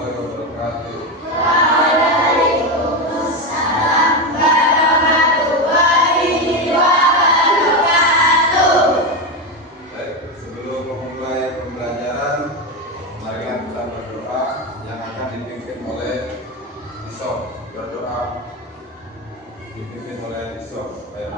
warahmatullahi wabarakatuh. Waalaikumsalam warahmatullahi wabarakatuh. Baik, sebelum memulai pembelajaran, mari kita berdoa yang akan dipimpin oleh Isom. Berdoa dipimpin oleh Isom. Baik.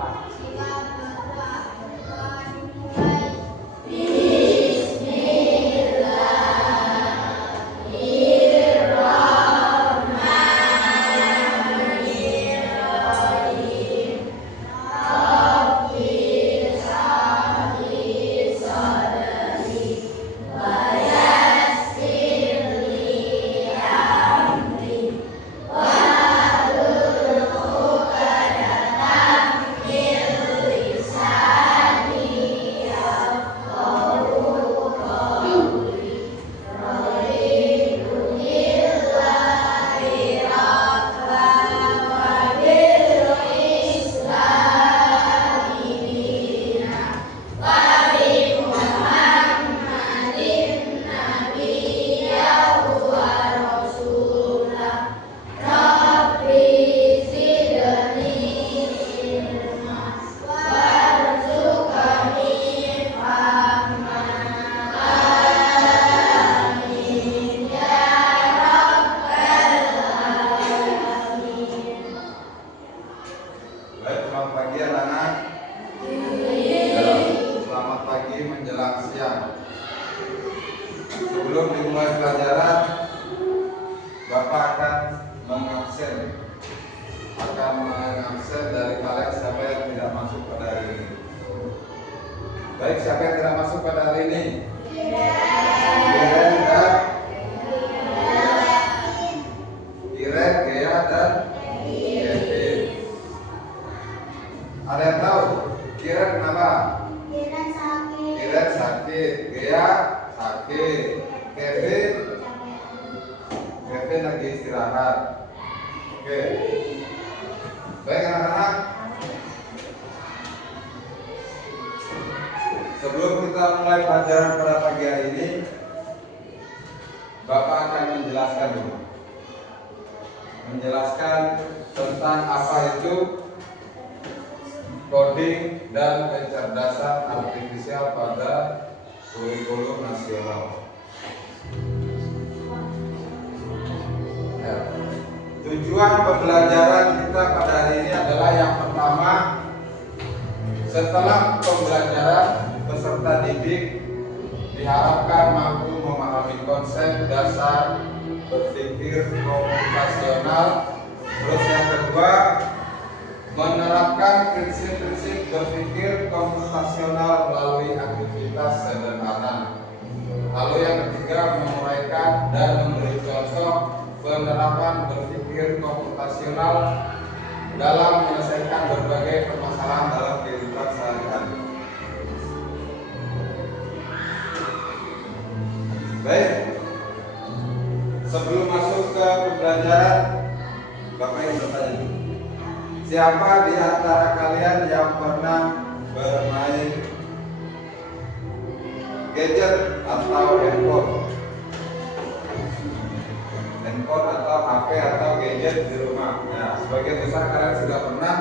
Sebelum dimulai pelajaran, Bapak akan mengabsen dari kalian siapa yang tidak masuk pada hari ini. Baik, siapa yang tidak masuk pada hari ini? Iren, Gea, dan Kevin. Ada yang tahu? Iren kenapa? Iren sakit, Gea sakit, Kevin lagi istirahat. Oke. Baik anak-anak, sebelum kita mulai pelajaran pada pagi hari ini, Bapak akan menjelaskan tentang apa itu coding dan kecerdasan artifisial pada kurikulum nasional. Ya. Tujuan pembelajaran kita pada hari ini adalah yang pertama, setelah pembelajaran peserta didik diharapkan mampu memahami konsep dasar berpikir komputasional. Terus yang kedua, menerapkan prinsip-prinsip berpikir komputasional melalui aktivitas sederhana. Lalu yang ketiga, menguraikan dan memberi contoh penerapan berpikir komputasional dalam menyelesaikan berbagai permasalahan dalam kehidupan sehari-hari. Baik, sebelum masuk ke pembelajaran, Bapak ingin bertanya, siapa di antara kalian yang pernah bermain gadget atau handphone atau HP atau gadget di rumah? Nah, sebagian besar kalian sudah pernah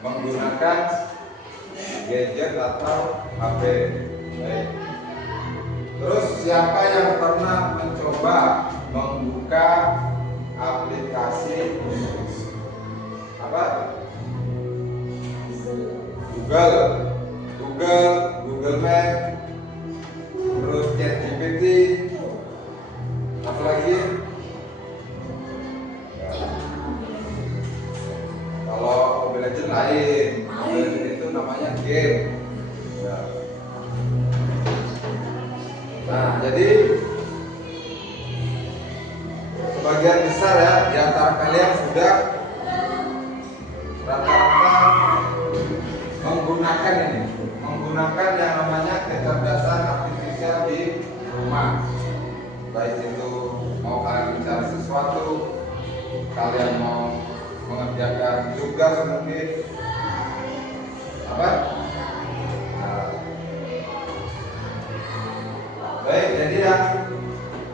menggunakan gadget atau HP. Baik. Terus siapa yang pernah mencoba membuka aplikasi apa? Google Map, terus ChatGPT, apa lagi? Kalau Mobile Legends lain, Mobile Legends itu namanya game. Nah, jadi sebagian besar ya di antara kalian sudah rata-rata menggunakan yang namanya kecerdasan artifisial di rumah. Baik itu mau kalian bicara sesuatu, kalian mau mengerjakan tugas mungkin apa? Nah, baik, jadi yang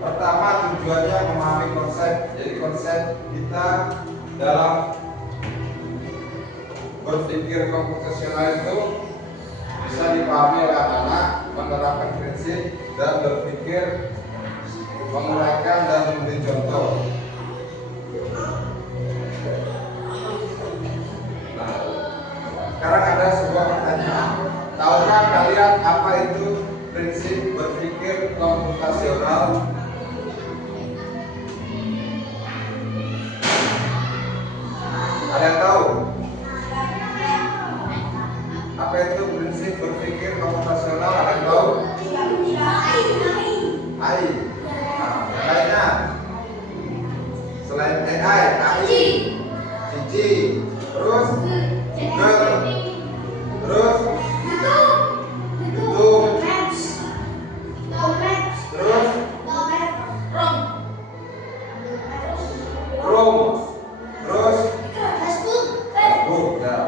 pertama tujuan tujuannya memahami konsep. Jadi konsep kita dalam berpikir komputasional itu bisa dipahami oleh anak-anak, menerapkan prinsip dan berpikir, menguraikan dan memberi contoh. Nah, sekarang ada sebuah pertanyaan. Tahukah kalian apa itu prinsip berpikir komputasional? Kalian tahu? Apa itu prinsip berpikir komputasional? Ada yang tahu? AI. Nah, yang lainnya selain AI, Cici, terus Google, terus YouTube, terus Chrome, terus Facebook. Ya.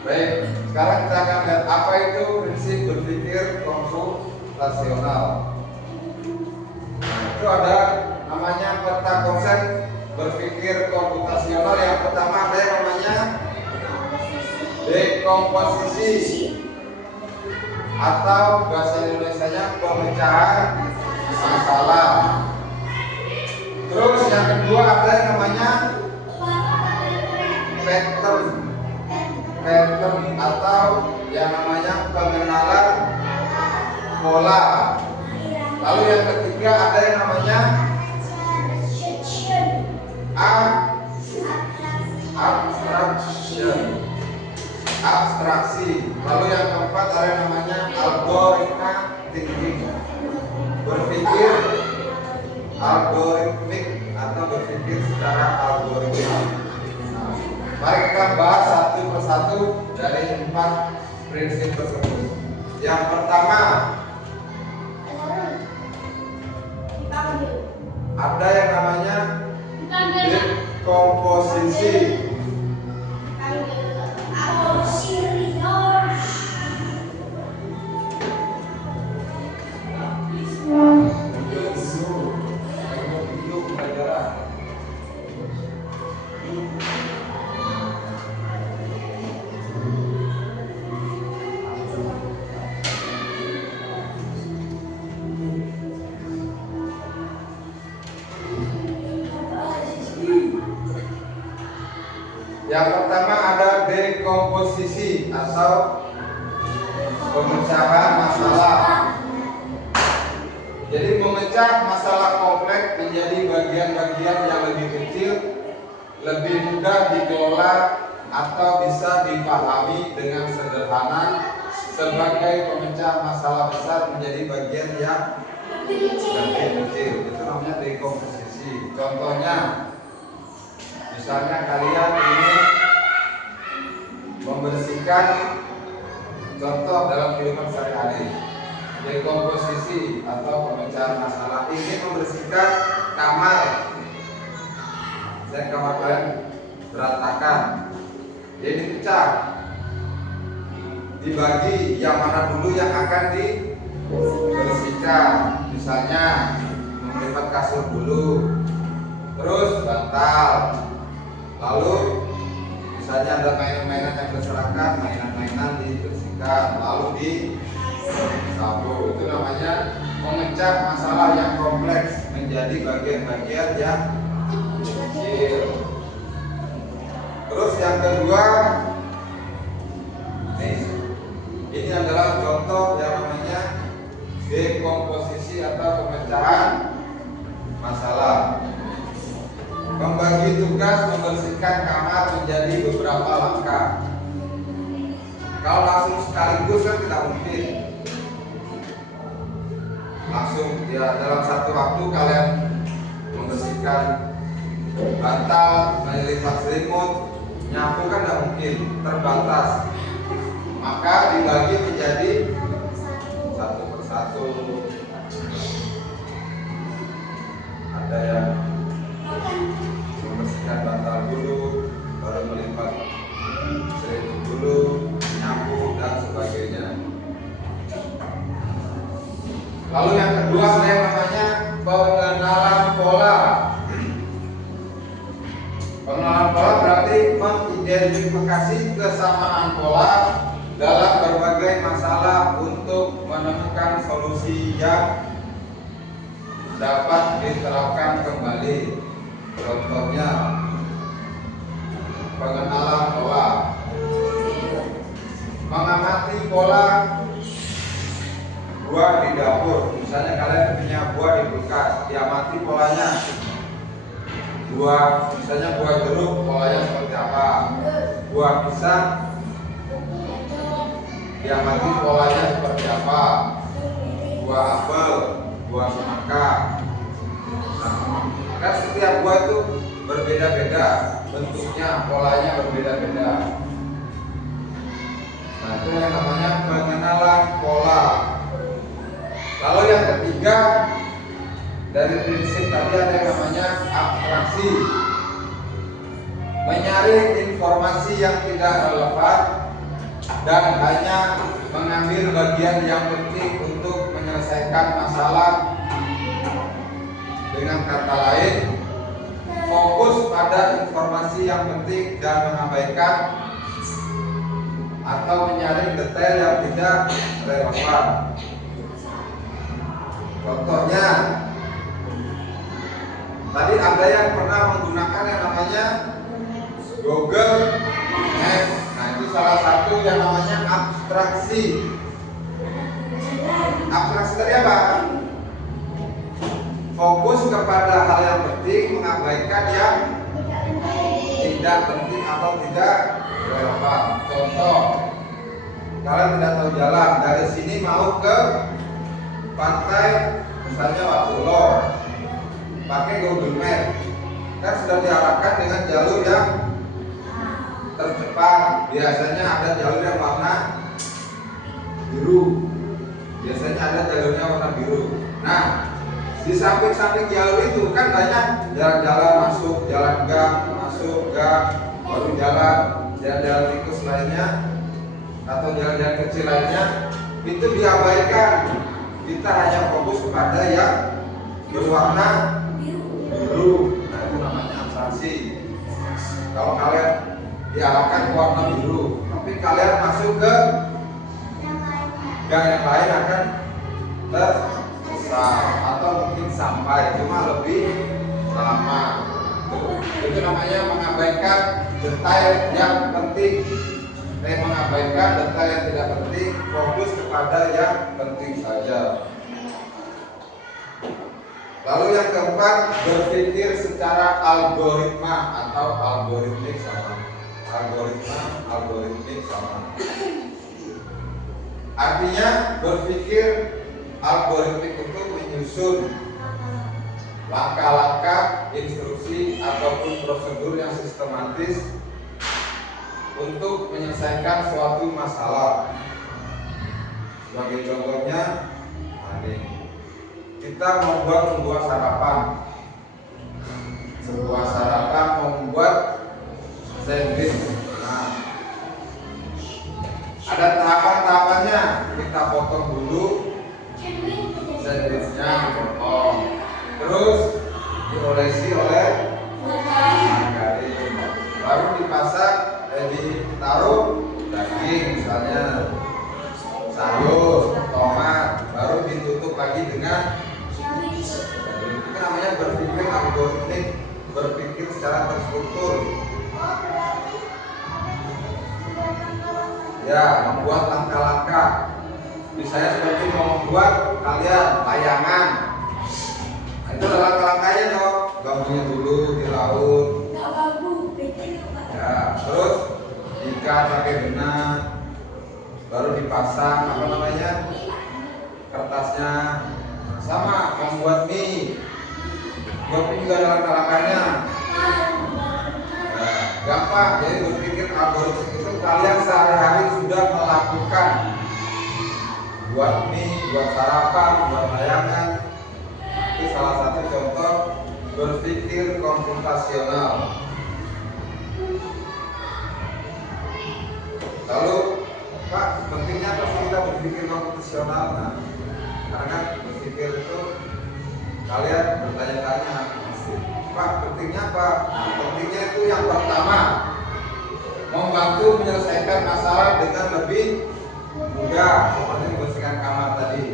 Baik, sekarang kita akan lihat apa itu prinsip berpikir komputasional. Nah, itu ada namanya peta konsep berpikir komputasional. Yang pertama ada yang namanya dekomposisi atau bahasa Indonesianya pemecahan masalah. Terus yang kedua ada yang namanya pattern atau yang namanya pengenalan pola. Lalu yang ketiga ada yang namanya abstraksi. Lalu yang keempat ada yang namanya algoritma thinking, berpikir algoritmik atau berpikir secara algoritma. Nah, mari kita bahas satu persatu dari 4 prinsip tersebut. Yang pertama ada yang namanya dekomposisi. Yang pertama ada dekomposisi atau pemecahan masalah. Jadi memecah masalah kompleks menjadi bagian-bagian yang lebih kecil, lebih mudah dikelola atau bisa dipahami dengan sederhana sebagai pemecah masalah besar menjadi bagian yang lebih kecil. Itu namanya dekomposisi. Contohnya, misalnya kalian ingin membersihkan, contoh dalam kehidupan sehari-hari, dekomposisi atau pemecahan masalah, ingin membersihkan kamar. Dan kamar kalian berantakan, jadi dipecah, dibagi yang mana dulu yang akan dibersihkan. Misalnya melipat kasur dulu, terus bantal, lalu misalnya ada mainan-mainan yang berserakan, mainan-mainan dibersihkan, lalu disapu. Itu namanya memecah masalah yang kompleks menjadi bagian-bagian yang kecil. Terus yang kedua, ini adalah contoh yang namanya dekomposisi atau pemecahan masalah. Membagi tugas membersihkan kamar menjadi beberapa langkah. Kalau langsung sekaligus kan tidak mungkin. Langsung ya dalam satu waktu kalian membersihkan bantal, melipat selimut, nyapu kan tidak mungkin, terbatas. Maka dibagi menjadi satu persatu. Ada yang membersihkan bantal dulu, baru melipat selimut dulu, nyapu dan sebagainya. Lalu yang kedua ada yang namanya pengenalan kesamaan pola dalam berbagai masalah untuk menemukan solusi yang dapat diterapkan kembali. Contohnya, pengenalan pola, mengamati pola buah di dapur. Misalnya kalian punya buah di kulkas, diamati polanya. Buah, misalnya buah jeruk, polanya seperti apa? Buah pisang, diamati polanya seperti apa? Buah apel, buah semangka. Nah, kan setiap buah itu berbeda-beda bentuknya, polanya berbeda-beda. Nah, itu yang namanya pengenalan pola. Lalu yang ketiga, dari prinsip tadi ada yang namanya abstraksi. Menyaring informasi yang tidak relevan dan hanya mengambil bagian yang penting untuk menyelesaikan masalah. Dengan kata lain, fokus pada informasi yang penting dan mengabaikan atau menyaring detail yang tidak relevan. Contohnya, tadi ada yang pernah menggunakan yang namanya Google Maps. Nah, itu salah satu yang namanya abstraksi. Abstraksi tadi apa? Fokus kepada hal yang penting, mengabaikan yang tidak penting atau tidak relevan. Contoh, kalian tidak tahu jalan, dari sini mau ke pantai, misalnya Watulo, pakai Google Map, kan sudah diarahkan dengan jalur yang tercepat. Biasanya ada jalur yang warna biru, biasanya ada jalurnya warna biru. Nah, di samping-samping jalur itu kan banyak jalan-jalan masuk, jalan gang, masuk gang, baru jalan-jalan tikus lainnya atau jalan-jalan kecil lainnya, itu diabaikan. Kita hanya fokus kepada yang berwarna biru. Nah, itu namanya abstraksi. Kalau kalian diarahkan ke warna biru, tapi kalian masuk ke gang yang lain akan tersesat atau mungkin sampai, cuma lebih lama. Itu namanya mengabaikan detail yang penting. Mengabaikan detail yang tidak penting, fokus kepada yang penting saja. Lalu yang keempat, berpikir secara algoritma atau algoritmik sama. Algoritmik sama. Artinya berpikir algoritmik untuk menyusun langkah-langkah, instruksi ataupun prosedur yang sistematis untuk menyelesaikan suatu masalah. Sebagai contohnya, kita membuat sarapan. Sebuah sarapan membuat sandwich. Nah, ada tahapan-tahapannya. Kita potong dulu sandwichnya, dipotong. Terus diolesi oleh margarin. Baru dipasak, ditaruh daging, misalnya sayur, tomat, baru ditutup lagi dengan itu namanya berpikir algoritmik, berpikir secara terstruktur. Ya, membuat langkah-langkah. Misalnya seperti mau membuat kalian layangan. Nah, itu adalah langkah-langkahnya dong. Bambunya dulu dilaut. Ya, terus diikat pakai benang, baru dipasang kertasnya. Sama membuat mie. Buat mie juga ada langkah-langkahnya. Nah, gampang. Jadi berpikir algoritmik itu kalian sehari-hari sudah melakukan. Buat mie, buat sarapan, buat layangan. Itu salah satu contoh berpikir komputasional. Lalu, Pak, pentingnya apa sih kita berpikir komputasional? Nah, karena kan berpikir itu kalian bertanya-tanya, Pak, pentingnya apa? Nah, pentingnya itu yang pertama, membantu menyelesaikan masalah dengan lebih mudah, seperti membersihkan kamar tadi.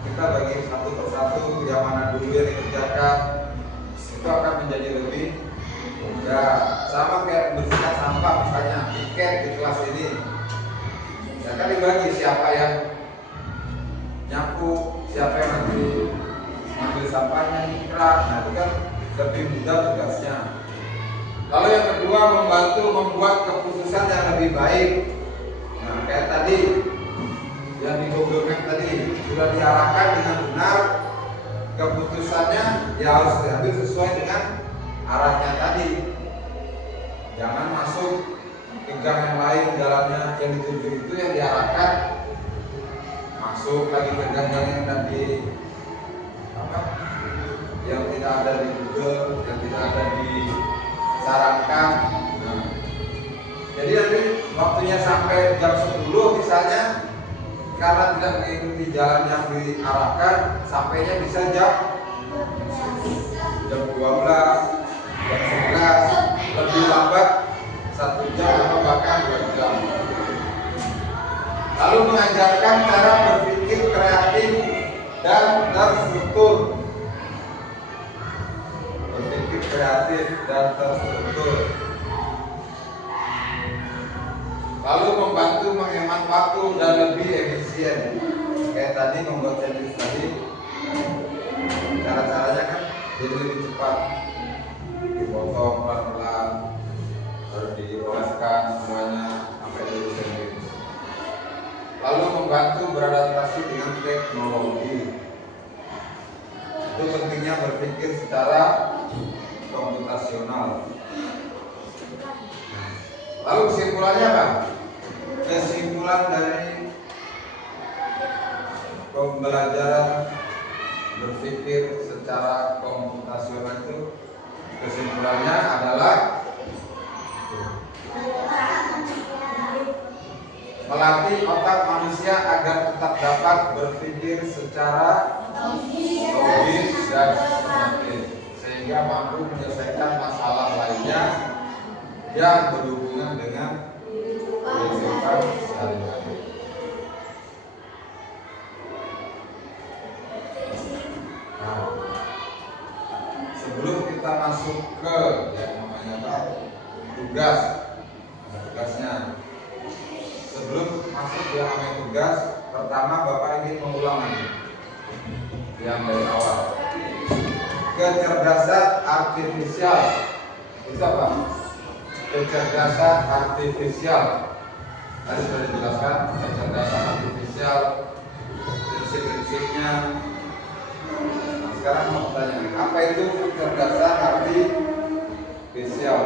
Kita bagi satu persatu yang mana dulu yang dikerjakan, itu akan menjadi lebih mudah. Sama kayak membersihkan sampah misalnya, tiket di kelas ini, ya kan dibagi siapa yang nyapu, siapa yang nanti ambil sampahnya, nyikrat. Nah itu kan lebih mudah tugasnya. Lalu yang kedua, membantu membuat keputusan yang lebih baik. Nah kayak tadi yang di Google Map tadi sudah diarahkan dengan benar, keputusannya ya harus diambil sesuai dengan arahnya tadi. Jangan masuk ke gang yang lain, jalannya yang dituju itu yang diarahkan masuk lagi ke gang-gang yang tadi yang tidak ada di Google, yang tidak ada di sarankan. Nah, jadi nanti waktunya sampai jam 10 misalnya, karena tidak mengikuti jalan yang diarahkan, sampainya bisa jam 12, jam 11, lebih lambat 1 jam atau bahkan 2 jam. Lalu mengajarkan cara berpikir kreatif dan terstruktur. Berpikir kreatif dan terstruktur. Lalu membantu menghemat waktu dan lebih efisien. Kayak tadi membuat sandwich tadi, cara-caranya kan jadi lebih cepat. Dipotong pelan-pelan, harus dioleskan semuanya sampai jadi sandwich. Lalu membantu beradaptasi dengan teknologi. Itu pentingnya berpikir secara komputasional. Lalu kesimpulannya apa? Kesimpulan dari pembelajaran berpikir secara komputasional itu, kesimpulannya adalah melatih otak manusia agar tetap dapat berpikir secara logis dan sistematis, sehingga mampu menyelesaikan masalah lainnya yang berhubungan dengan kehidupan sehari-hari. Nah, sebelum kita masuk ke yang namanya tugas, tugasnya. Sebelum masuk yang namanya tugas, pertama Bapak ingin mengulang lagi yang dari awal. Kecerdasan artifisial itu apa? Kecerdasan artifisial tadi sudah dijelaskan. Kecerdasan artifisial, prinsip-prinsipnya. Nah, sekarang mau tanya, apa itu kecerdasan artifisial?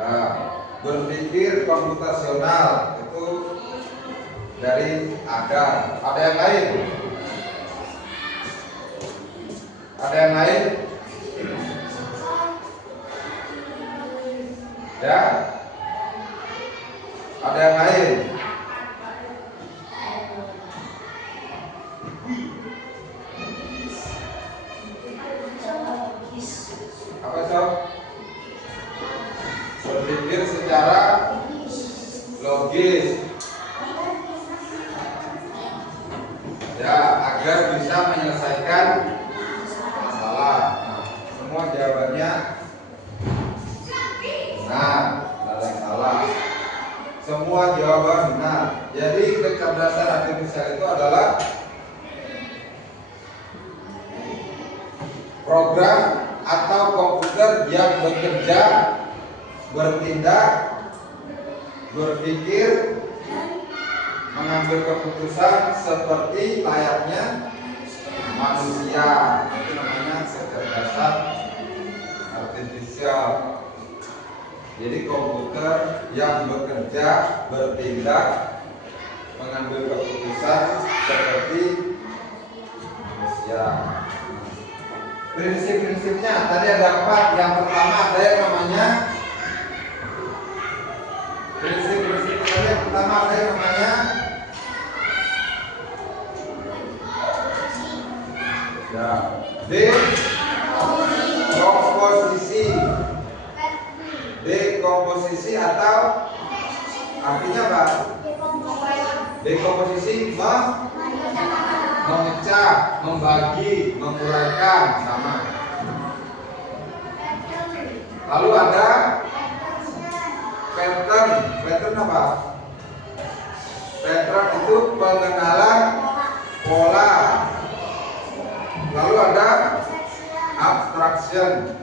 Nah, berpikir komputasional itu dari ada yang lain? Ada yang lain? Ya? Ada yang lain? Apa sob? Berpikir secara logis, ya, agar bisa menyelesaikan masalah. Nah, semua jawabannya benar, tidak ada yang salah. Semua jawaban benar. Jadi kecerdasan artifisial itu adalah program atau komputer yang bekerja, bertindak, berpikir, mengambil keputusan seperti layaknya manusia. Itu namanya kecerdasan artifisial. Jadi komputer yang bekerja, bertindak, mengambil keputusan seperti manusia. Prinsip-prinsipnya tadi ada 4. Yang pertama ada yang namanya prinsip-prinsip tadi. Yang pertama ada yang namanya ya, dekomposisi atau artinya apa? Dekomposisi memecah, membagi, menguraikan, sama. Lalu ada pattern. Pattern apa? Pattern itu pengenalan pola. Lalu ada abstraction.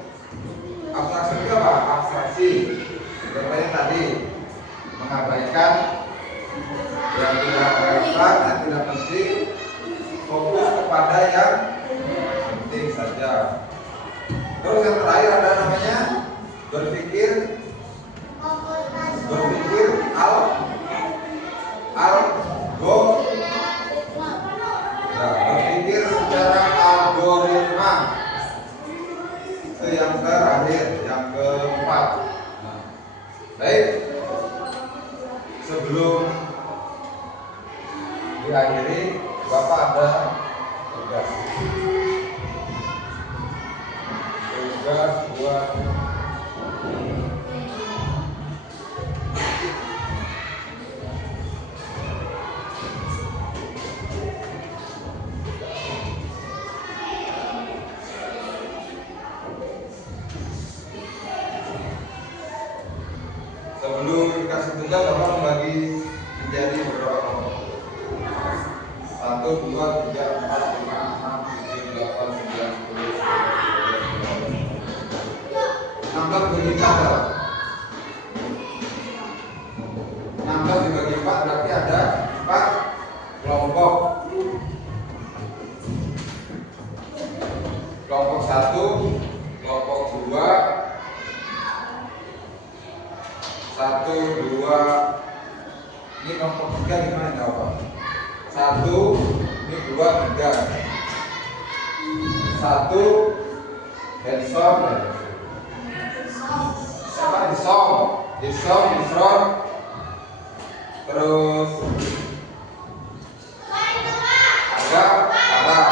Abstraction itu apa? Abstraksi. Contohnya tadi mengabaikan yang tidak relevan, yang tidak penting, fokus kepada yang penting saja. Terus yang terakhir ada namanya berpikir berpikir secara algoritma. Itu yang terakhir, yang keempat. Baik, sebelum diakhiri, Bapak ada tugas buat sebelum dikasih tugas, Bapak membagi menjadi beberapa kelompok. 1, 2, 3, 4, 5, 6, 7, 8, 9, 10, 11, 12, 16 dibagi 4 16 dibagi 4 berarti ada 4 kelompok. Kelompok 1, kelompok 2, 1, 2. Ini kelompok 3 gimana ya Pak? 1, ini 2, 3. 1 handsome, apa handsome, terus agak arah.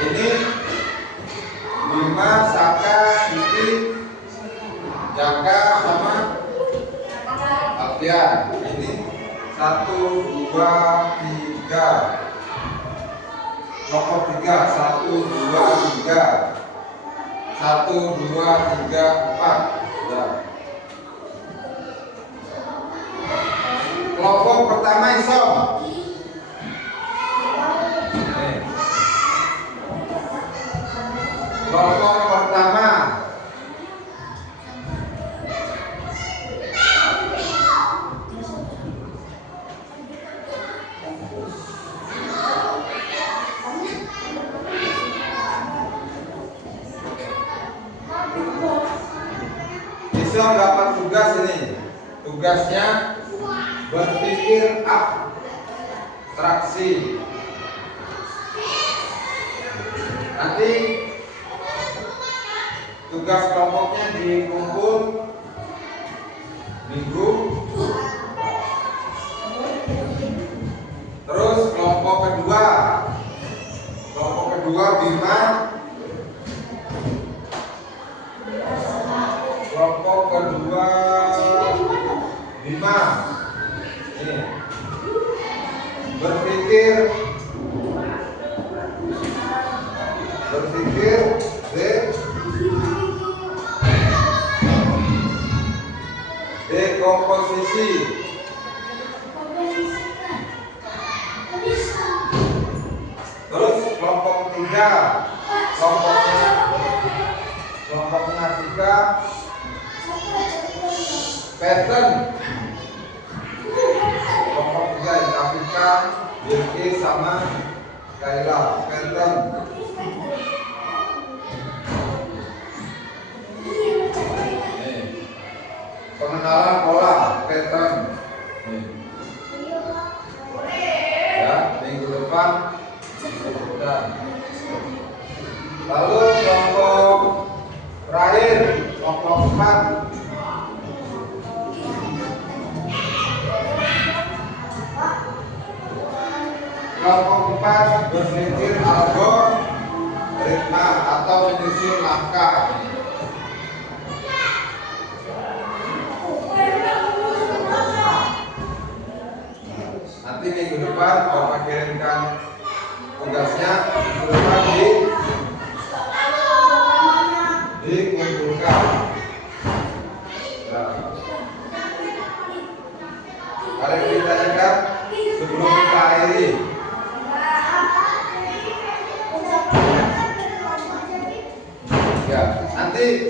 Ini 5 Saka, Siti, Jaka sama Alfian. Ini 1, 2, 3. Nomor 3, 1, 2, 3. 1, 2, 3, 4. Sudah. Kelompok pertama isom. Kelompok pertama isom dapat tugas ini. Tugasnya berpikir abstraksi. Nanti tugas kelompoknya dikumpul minggu. Terus kelompok kedua Bima. Kelompok kedua Bima. Ini berpikir dekomposisi. Terus kelompok 3 kelompoknya Atika, pattern. Kelompok 3 Atika, Bilki sama Kaila, pattern. Pengenalan pola, pattern. Ya, minggu depan disebutkan. Lalu kelompok terakhir, kelompok 4. Kelompok 4 berpikir algoritma atau menyusun langkah.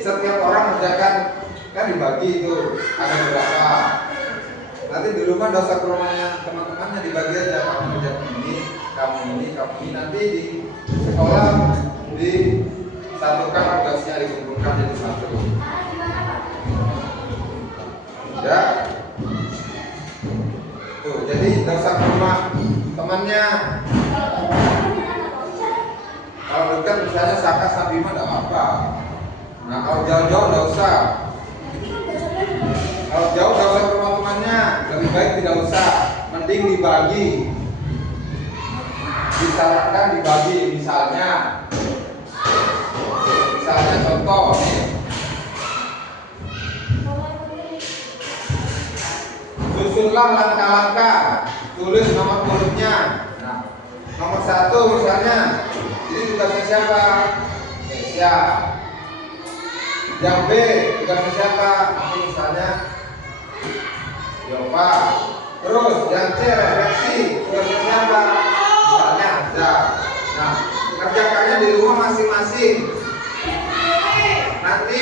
setiap orang kerjakan, kan dibagi itu ada berapa. Nanti di rumah dosa ke rumahnya teman-temannya dibagi aja, kamu kerjakan ini, kamu ini, kamu ini. Nanti di sekolah disatukan tugasnya, dikumpulkan jadi satu. Ya. Tuh, jadi dosa ke rumah temannya. Kalau dekat misalnya Saka Sabima enggak apa-apa. Nah, kalau jauh-jauh enggak usah. Kalau jauh enggak usah ke rumah temannya, lebih baik tidak usah. Mending dibagi. Disarankan dibagi, misalnya contoh nih. Susunlah langkah-langkah, tulis nomor urutnya. Nah, nomor 1 misalnya, ini tugasnya siapa? Kesia. Yang B tugasnya siapa? Nanti misalnya Yova. Terus yang C refleksi, tugasnya siapa? Misalnya Azza. Nah, kerjakannya di rumah masing-masing. Nanti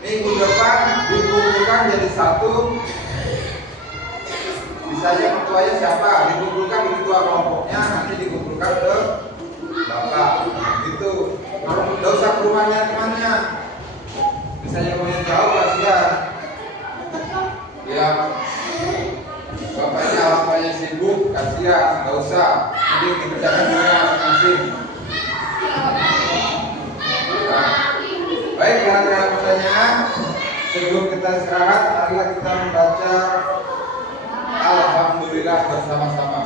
minggu depan dikumpulkan jadi satu. Misalnya ketuanya siapa, dikumpulkan di ketua kelompoknya, nanti dikumpulkan ke bapak. Gitu. Kalau nggak usah ke rumahnya temannya. Misalnya rumahnya jauh, kasihan. Ya, bapaknya sibuk, kasihan, nggak usah. Jadi dikerjakan di rumah masing-masing. Nah, baik, ada pertanyaan. Sebelum kita istirahat, marilah kita membaca Alhamdulillah bersama-sama.